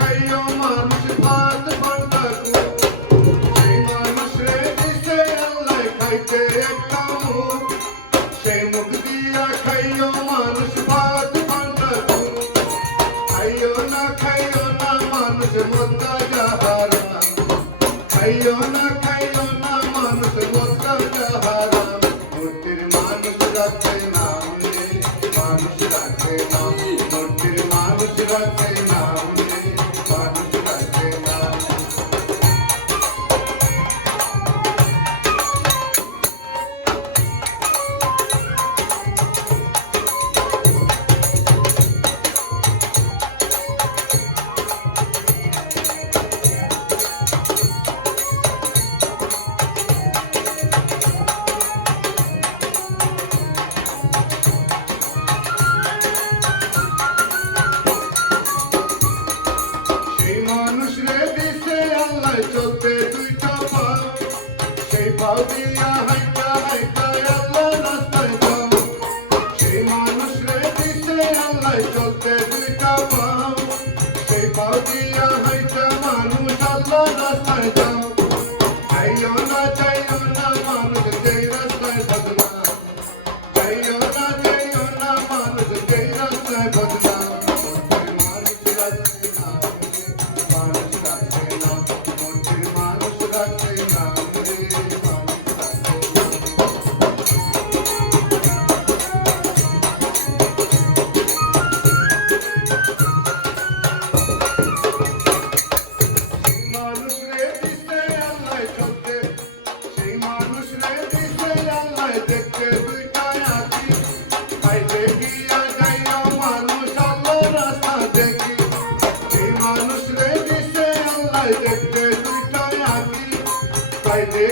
খাইও মানুষ ভাত ভর্তা কুল। সেই মানুষ রে দিছে আল্লাহ খাইতে একটা মুখ, সেই মুখ দিয়া খাইও মানুষ ভাত ভর্তা কুল। খাইও না মানুষ মোদ্দা জাহারাম, খাইও না মানুষ মোদ্দা জাহারাম। মূর্তির মানুষ রাখে না মানুষ রাখে না, মূর্তির মানুষ রাখে না মানুষ রাখে না। মানুষ রে দিছে আল্লাহ চলতে দুইটা পাও, সেই পাও দিয়া হাইটা হাইটা আল্লাহ রাস্তায় যাও। সেই মানুষ রে দিছে আল্লাহ চলতে দুইটা পাও, সেই পাও দিয়া হাইটা মানুষ আল্লাহ রাস্তায় যাও। চাইও না মানুষ যেই রাস্তায় বদনাম, চাইও না মানুষ যেই রাস্তায় বদনাম। দেখতে দুইটা আঁকি, খাইতে গিয়া যাইও মানুষ আল্লাহ রাস্তা দেখি। সেই মানুষ রে দিছে আল্লাহ দেখতে দুইটা আঁকি, খাইতে